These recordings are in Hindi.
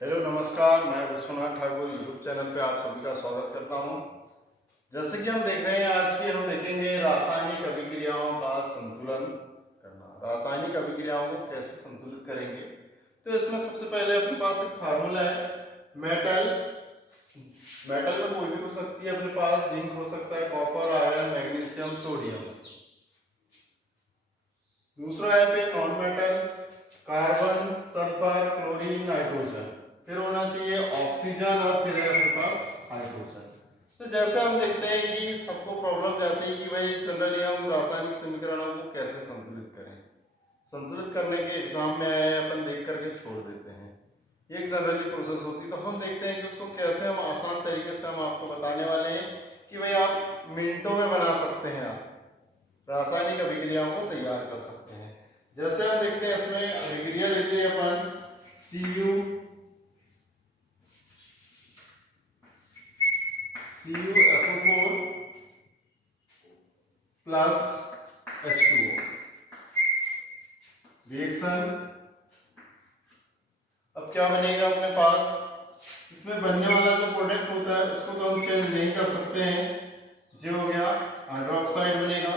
हेलो नमस्कार, मैं विश्वनाथ ठाकुर यूट्यूब चैनल पे आप सभी का स्वागत करता हूं। जैसे कि हम देख रहे हैं, आज की हम देखेंगे रासायनिक अभिक्रियाओं का संतुलन करना। रासायनिक अभिक्रियाओं को कैसे संतुलित करेंगे, तो इसमें सबसे पहले अपने पास एक फार्मूला है। मेटल में कोई भी हो सकती है, अपने पास जिंक हो सकता है, कॉपर, आयरन, मैग्नीशियम, सोडियम। दूसरा है फिर non metal, carbon, sulphur, chlorine, nitrogen. फिर होना चाहिए ऑक्सीजन और फिर है अपने पास हाइड्रोजन। तो जैसे हम देखते हैं कि सबको प्रॉब्लम जाती है कि भाई जनरली हम रासायनिक समीकरणों को कैसे संतुलित करें। संतुलित करने के एग्जाम में आए अपन देख करके छोड़ देते हैं, एक जनरली प्रोसेस होती है। तो हम देखते हैं कि उसको कैसे हम आसान तरीके से हम आपको बताने वाले हैं कि भाई आप मिनटों में बना सकते हैं, आप रासायनिक अभिक्रियाओं को तैयार कर सकते हैं। जैसे हम देखते हैं, इसमें अभिक्रिया लेते हैं अपन CuSO4 प्लस H2O रिएक्शन। अब क्या बनेगा अपने पास, इसमें बनने वाला जो प्रोडक्ट होता है उसको तो हम चेंज नहीं कर सकते हैं। जो हो गया हाइड्रोक्साइड बनेगा,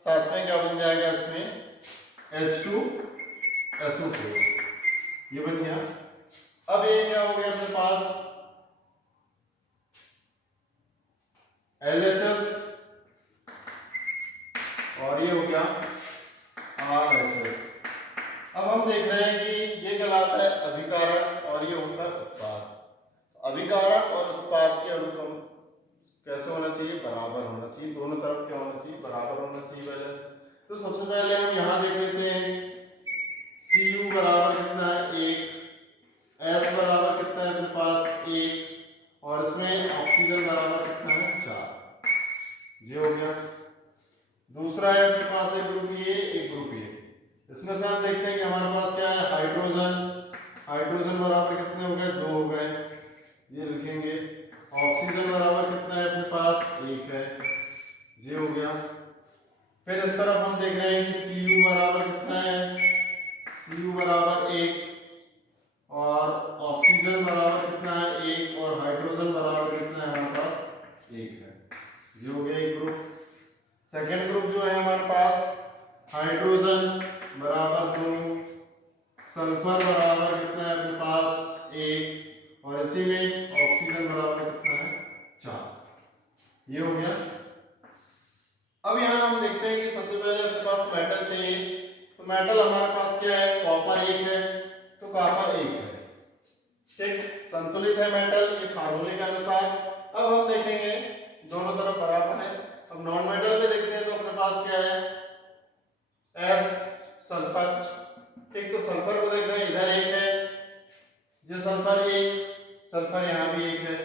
साथ में क्या बन जाएगा इसमें H2SO4, ये बन गया। अब ये क्या हो गया अपने पास LHS और ये हो गया RHS। अब हम देख रहे हैं कि ये कहलाता है अभिकारक और ये होता है उत्पाद। अभिकारक और उत्पाद के अणु कम कैसे होना चाहिए, बराबर होना चाहिए। दोनों तरफ क्या होना चाहिए, बराबर होना चाहिए पहले। तो सबसे पहले हम यहाँ देख लेते हैं, Cu बराबर कितना है 1, S बराबर कितना है अपने पास 1, और इसमें ऑक्सीजन बराबर कितना है 4, ये हो गया। दूसरा है अपने पास एक ग्रुप ये, एक ग्रुप ये। इसमें से हम देखते हैं कि हमारे पास क्या है हाइड्रोजन बराबर कितने हो गए, 2 हो गए, ये लिखेंगे। ऑक्सीजन बराबर कितना है अपने पास 1 है, ये हो गया। फिर इस तरफ हम देख रहे हैं कि Cu बराबर कितना है, Cu बराबर 1 और ऑक्सीजन बराबर कितना है 1 और हाइड्रोजन बराबर कितना है हमारे पास 1 है, ये हो गया एक ग्रुप। सेकेंड ग्रुप जो है हमारे पास हाइड्रोजन बराबर 2, सल्फर बराबर कितना है अपने पास 1 और इसी में ऑक्सीजन बराबर कितना है 4, ये हो गया। अब यहाँ हम देखते हैं कि सबसे पहले अपने पास मेटल चाहिए। तो मेटल हमारे पास क्या है, कॉपर 1 है, तो कॉपर 1 है, ठीक, संतुलित है मेटल ये फार्मूले के अनुसार। अब हम देखेंगे दोनों तरफ बराबर है। अब नॉन मेटल में देखते हैं तो अपने पास क्या है, S सल्फर, ठीक। तो सल्फर को देख रहे हैं, इधर 1 है, ये सल्फर 1, सल्फर यहाँ भी 1 है।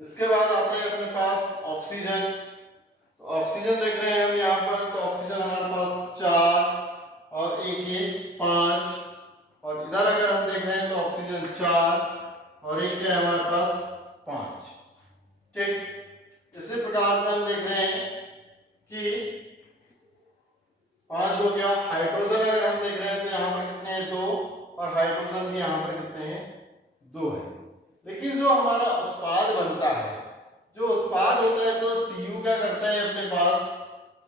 इसके बाद आता है अपने पास ऑक्सीजन। तो ऑक्सीजन देख रहे हैं हम यहाँ पर, तो ऑक्सीजन हमारे पास 4 और 1 ये 5, और इधर अगर हम देख रहे हैं तो ऑक्सीजन 4 और 1 क्या है हमारे पास 5, ठीक। इसी प्रकार से हम देख रहे हैं कि 5 हो गया। हाइड्रोजन अगर हम देख रहे हैं तो यहाँ पर कितने हैं 2, और हाइड्रोजन भी यहाँ पर कितने हैं 2 है। लेकिन जो हमारा उत्पाद बनता है, जो उत्पाद होता है, तो Cu क्या करता है अपने पास,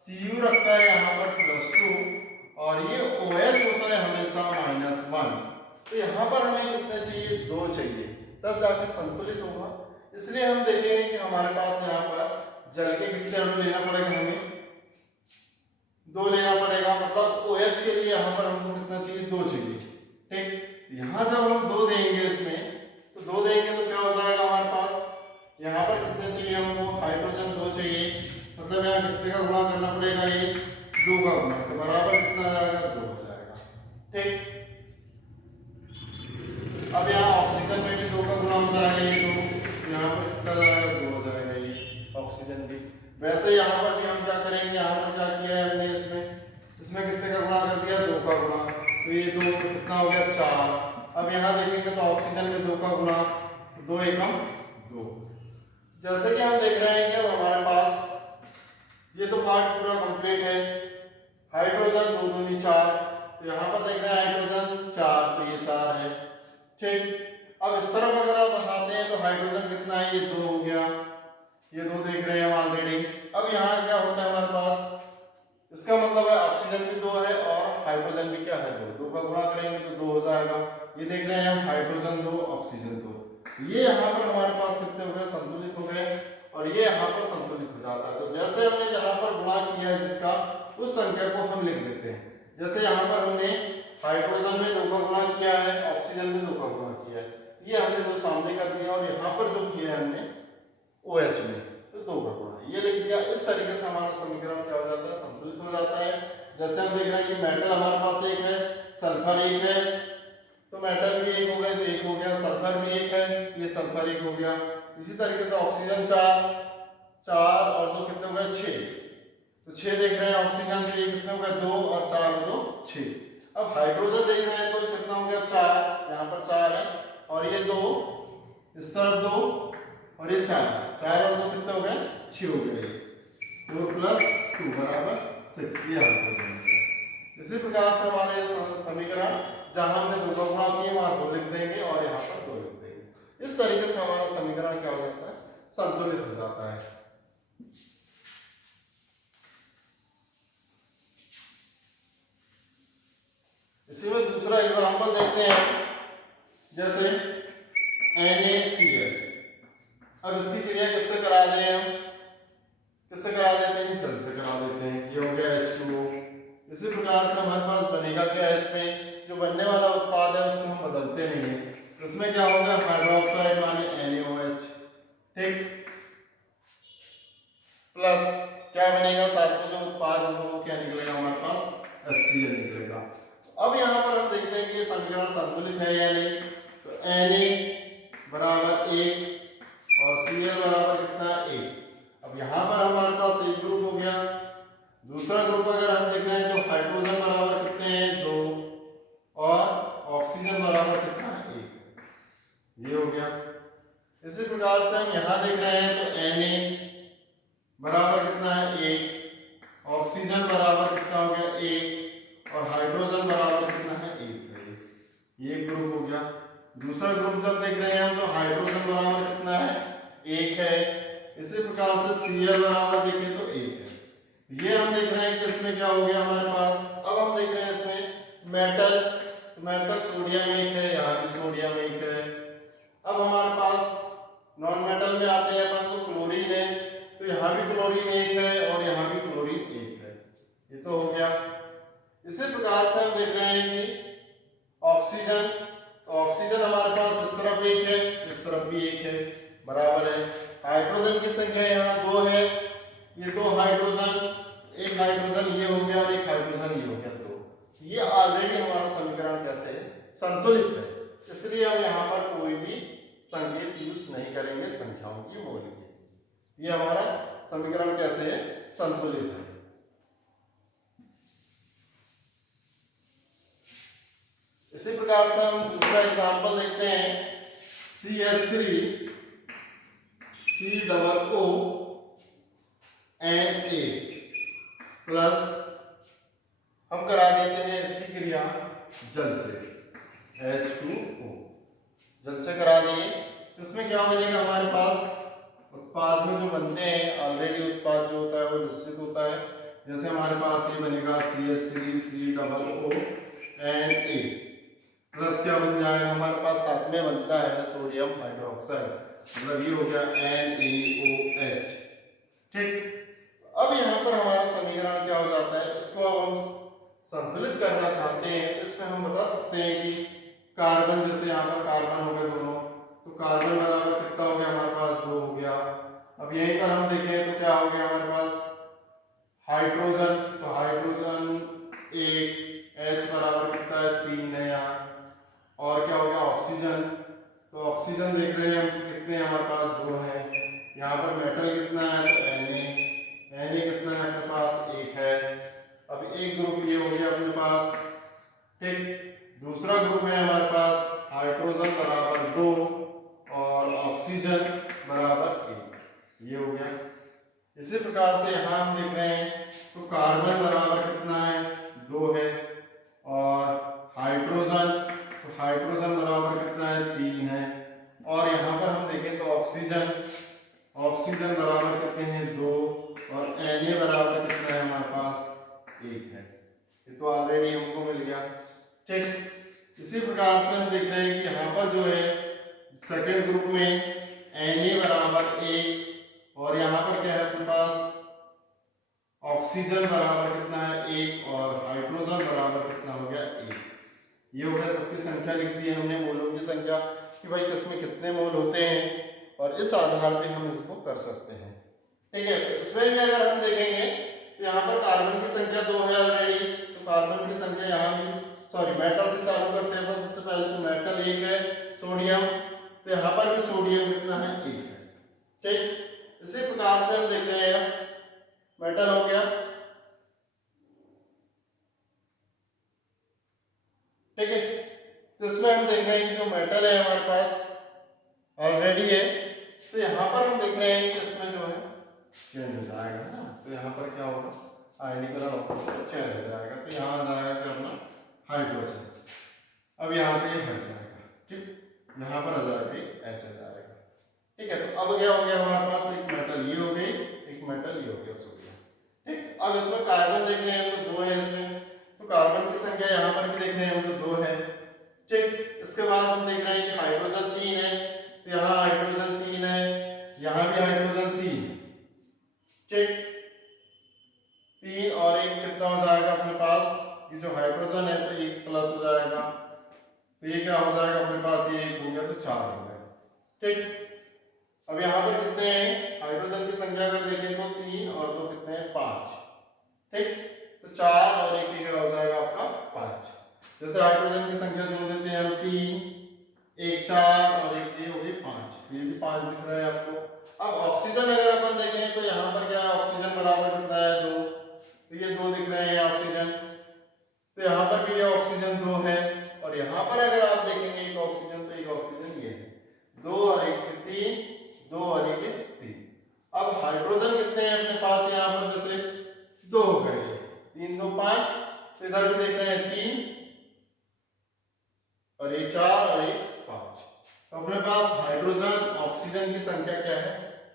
Cu रखता है यहाँ पर +2 और ये OH होता है हमेशा -1। तो यहाँ पर हमें कितने चाहिए, 2 चाहिए, तब जाके संतुलित होगा। इसलिए हम देखेंगे कि हमारे पास यहाँ पर जल के कितने अणु लेना पड़ेगा, हमें 2 लेना पड़ेगा। मतलब OH के लिए यहाँ पर हमको कितना चाहिए, 2 चाहिए, ठीक। यहाँ जब हम 2 देंगे इसमें, तो 2 देंगे तो क्या हो जाएगा हमारे पास, यहाँ पर कितने चाहिए हमको, हाइड्रोजन 2 चाहिए, मतलब यहाँ कितने का गुणा करना पड़ेगा, ये 2 का गुणा, तो बराबर कितना आ जाएगा 2 हो जाएगा, ठीक। अब यहाँ ऑक्सीजन में भी 2 का गुणा हो जाएगा, ये 2, यहाँ पर कितना जाएगा 2 हो जाएगा ये ऑक्सीजन भी। वैसे यहाँ पर भी हम क्या करेंगे, यहाँ पर क्या किया है हमने, इसमें कितने का गुणा कर दिया, 2 का गुणा, तो ये 2 कितना हो गया 4। अब यहाँ देखेंगे तो ऑक्सीजन में 2 का गुणा, 2 एकम 2। जैसे कि हम देख रहे हैं कि अब हमारे पास ये तो पार्ट पूरा कंप्लीट है। हाइड्रोजन 2 दूनी 4, तो यहाँ पर देख रहे हैं हाइड्रोजन 4, तो ये 4 है। ठीक। अब इस तरफ अगर आप बढ़ाते हैं तो हाइड्रोजन कितना है, ये 2 हो गया, ये 2 देख रहे हैं हम ऑलरेडी। अब यहाँ क्या होता है हमारे पास, इसका मतलब है ऑक्सीजन भी 2 है और हाइड्रोजन भी क्या है 2, 2 का गुणा करेंगे तो 2 हो जाएगा। ये देख रहे हैं हम हाइड्रोजन 2 ऑक्सीजन 2, ये यहाँ पर हमारे पास कितने हो गए, संतुलित हो गए, और ये यहाँ पर संतुलित हो जाता है। तो जैसे हमने यहाँ पर गुणा किया है जिसका, उस संख्या को हम लिख देते हैं। जैसे यहाँ पर हमने हाइड्रोजन में 2 का गुणा किया है, ऑक्सीजन में 2 का गुणा किया है, ये हमने 2 सामने कर दिया, और यहाँ पर जो किया है हमने OH में तो 2 का गुणा ये लिख दिया। इस तरीके से हमारा समीकरण क्या हो जाता है, संतुलित हो जाता है। जैसे हम देख रहे हैं कि मेटल हमारे पास 1 है, सल्फर 1 है, तो मेटल भी 1 हो गया तो 1 हो गया, सल्फर भी 1 है, ये सल्फर 1 हो गया। इसी तरीके से ऑक्सीजन 4 और 2 कितने हो गए, 6, तो 6 देख रहे हैं, ऑक्सीजन से कितने हो गए, 2 और 4 और 2 6। अब हाइड्रोजन देख रहे हैं तो कितना हो गया, 4, यहाँ पर 4 है, और ये 2, इस तरफ 2, और ये 4 और 2 कितने हो गए, 6 हो गए, 4 + 2 = 6, ये हाइड्रोजन है। इसी प्रकार से हमारे समीकरण जहां हमने 2 का गुणा किया वहां 2 लिख देंगे और यहाँ पर 2 लिख देंगे। इस तरीके से हमारा समीकरण क्या हो जाता है, संतुलित हो जाता है। इसी में दूसरा एग्जांपल देखते हैं, जैसे NaCl। अब इसकी क्रिया किससे करा दें हम, किससे करा देते हैं, जल से करा देते हैं, ये हो गया H2O। इसी प्रकार से हमारे पास बनेगा क्या, इसमें जो बनने वाला उत्पाद है उसको हम बदलते नहीं है, तो इसमें क्या होगा, हाइड्रोक्साइड माने NaOH, ठीक, प्लस क्या बनेगा, साथ में जो उत्पाद होगा वो क्या निकलेगा हमारे पास, HCl निकलेगा। अब यहाँ पर हम देखते हैं कि ये समीकरण संतुलित है या नहीं, तो Na = 1 और Cl बराबर कितना, 1। अब यहाँ पर हमारे पास एक ग्रुप हो गया, दूसरा ग्रुप अगर हम देख रहे हैं तो हाइड्रोजन बराबर कितने हैं, 2, और ऑक्सीजन बराबर कितना है, 1, ये हो गया। इसी प्रकार से हम यहाँ देख रहे हैं तो Na बराबर कितना है, 1, ऑक्सीजन बराबर कितना हो गया, 1, और हाइड्रोजन बराबर कितना है, 1 है, ये एक ग्रुप हो गया। दूसरा ग्रुप जब देख रहे हैं हम तो हाइड्रोजन बराबर कितना है, 1 है। इसी प्रकार से Cl बराबर देखें तो 1 है। ये हम देख रहे हैं कि इसमें क्या हो गया हमारे पास, अब हम देख रहे हैं इसमें मेटल, मेटल सोडियम 1 है, यहाँ भी सोडियम 1 है। अब हमारे पास नॉन मेटल में आते हैं अपन तो क्लोरीन है, तो यहाँ भी क्लोरीन 1 है और यहाँ भी क्लोरीन 1 है, ये तो हो गया। इसी प्रकार से हम देख रहे हैं कि ऑक्सीजन, तो ऑक्सीजन हमारे पास इस तरफ 1 है, इस तरफ भी 1 है, बराबर है। हाइड्रोजन की संख्या यहाँ 2 है, ये 2 हाइड्रोजन, एक हाइड्रोजन ये हो गया और एक हाइड्रोजन ये हो गया, 2। ये ऑलरेडी हमारा समीकरण कैसे है, संतुलित है, इसलिए हम यहाँ पर कोई भी संकेत यूज नहीं करेंगे संख्याओं की मौलिक की। ये हमारा समीकरण कैसे है, संतुलित है। इसी प्रकार से हम दूसरा एग्जांपल देखते हैं, CH3 COO Na प्लस हम करा देते हैं इसकी क्रिया जल से, H2O, जल से करा दिए, तो इसमें क्या बनेगा हमारे पास, उत्पाद में जो बनते हैं ऑलरेडी उत्पाद जो होता है वो निश्चित होता है। जैसे हमारे पास ये बनेगा CH3 COO Na प्लस क्या बन जाएगा हमारे पास, साथ में बनता है सोडियम हाइड्रोक्साइड, मतलब ये हो गया NaOH, ठीक। अब यहाँ पर हमारा समीकरण क्या हो जाता है, इसको अब हम संतुलित करना चाहते हैं तो इसमें हम बता सकते हैं कि कार्बन, जैसे यहाँ पर कार्बन हो गए दोनों, तो कार्बन बराबर कितना हो गया हमारे पास, 2 हो गया। अब यहीं पर हम देखें तो क्या हो गया हमारे पास, हाइड्रोजन, तो हाइड्रोजन 1, H बराबर कितना है, 3 है यहाँ, और क्या हो गया ऑक्सीजन, तो ऑक्सीजन देख रहे हैं हम कितने हैं हमारे पास, 2 हैं। यहाँ पर मेटल कितना है, तो Na कितना है अपने पास, 1 है। अब एक ग्रुप ये हो गया अपने पास, ठीक। दूसरा ग्रुप है हमारे पास हाइड्रोजन बराबर 2 और ऑक्सीजन बराबर 1, ये हो गया। इसी प्रकार से यहाँ हम देख रहे हैं तो कार्बन बराबर कितना है, 2 है, और हाइड्रोजन, तो हाइड्रोजन बराबर कितना है, ऑक्सीजन, ऑक्सीजन बराबर कितने हैं 2 और Na बराबर कितना है हमारे पास 1 है। ये तो ऑलरेडी हमको मिल गया। ठीक, इसी प्रकार से हम देख रहे हैं कि यहाँ पर जो है सेकंड ग्रुप में Na बराबर 1 और यहाँ पर क्या है अपने पास ऑक्सीजन बराबर कितना है 1 और हाइड्रोजन बराबर कितना हो गया 1। ये हो गया सबकी संख्या लिख दी हमने, मोलों की संख्या कि भाई किसमें कितने मोल होते हैं और इस आधार पे हम इसको कर सकते हैं। ठीक है, इसमें भी अगर हम देखेंगे तो यहाँ पर कार्बन की संख्या 2 है ऑलरेडी, तो कार्बन की संख्या यहाँ भी सॉरी मेटल से चालू करते हैं। सबसे पहले तो मेटल 1 है, सोडियम, तो यहाँ पर भी सोडियम कितना है 1 है। ठीक, इसी प्रकार से हम देख रहे हैं मेटल हो गया। ठीक है, तो इसमें हम देख रहे हैं कि जो मेटल है हमारे पास ऑलरेडी है, तो यहाँ पर हम देख रहे हैं कि इसमें जो है चेंज हो जाएगा ना, तो यहाँ पर क्या होगा आयनीकरण होगा चेंज हो जाएगा, तो यहाँ आ जाएगा क्या अपना हाइड्रोजन। अब यहाँ से ये हट जाएगा। ठीक, यहाँ पर आ जाएगा H आ जाएगा। ठीक है, तो अब क्या हो गया हमारे पास एक मेटल ये हो गई, एक मेटल ये हो गया सोडियम। ठीक, अब इसमें कार्बन देख रहे हैं तो 2 है इसमें, तो कार्बन की संख्या यहाँ पर भी देख रहे हैं हम तो 2 है। ठीक, इसके बाद हम देख रहे हैं कि हाइड्रोजन 3 है, तो यहाँ हाइड्रोजन 3 है, यहाँ भी हाइड्रोजन 3। ठीक, 3 और 1 कितना हो जाएगा अपने पास, ये जो हाइड्रोजन है तो 1 प्लस हो जाएगा, तो ये क्या हो जाएगा अपने पास, ये 1 हो गया तो 4 हो गया। ठीक, अब यहाँ पर कितने हैं हाइड्रोजन की संख्या अगर देखें तो 3 और 2 कितने हैं 5। ठीक, तो 4 और 1 क्या हो जाएगा आपका 5। जैसे हाइड्रोजन की संख्या जोड़ देते हैं हम 3, 1 4 और 1 ये हो गई 5, ये भी 5 दिख रहा है आपको। अब ऑक्सीजन अगर अपन देखें तो यहाँ पर क्या है ऑक्सीजन बराबर कितना है 2, तो ये 2 दिख रहे हैं ऑक्सीजन, तो यहाँ पर भी ये ऑक्सीजन 2 है और यहाँ पर अगर आप देखेंगे एक ऑक्सीजन तो एक ऑक्सीजन ये है 2 और 1 3, 2 और 1 3। अब हाइड्रोजन कितने हैं अपने पास यहाँ पर, जैसे 2 हो गए 3 2 5, तो इधर भी देख रहे हैं 3 और ये 4 और ये 5। तो अपने पास हाइड्रोजन ऑक्सीजन की संख्या क्या है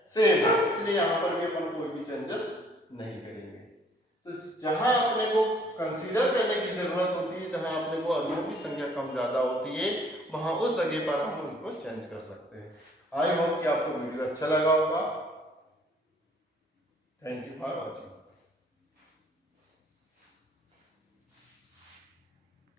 सेम है, इसलिए यहाँ पर भी अपन कोई भी चेंजेस नहीं करेंगे। तो जहां अपने को कंसीडर करने की जरूरत होती है, जहां अपने को अणुओं की संख्या कम ज्यादा होती है, वहां उस जगह पर हम उनको चेंज कर सकते हैं। आई होप कि आपको वीडियो अच्छा लगा होगा।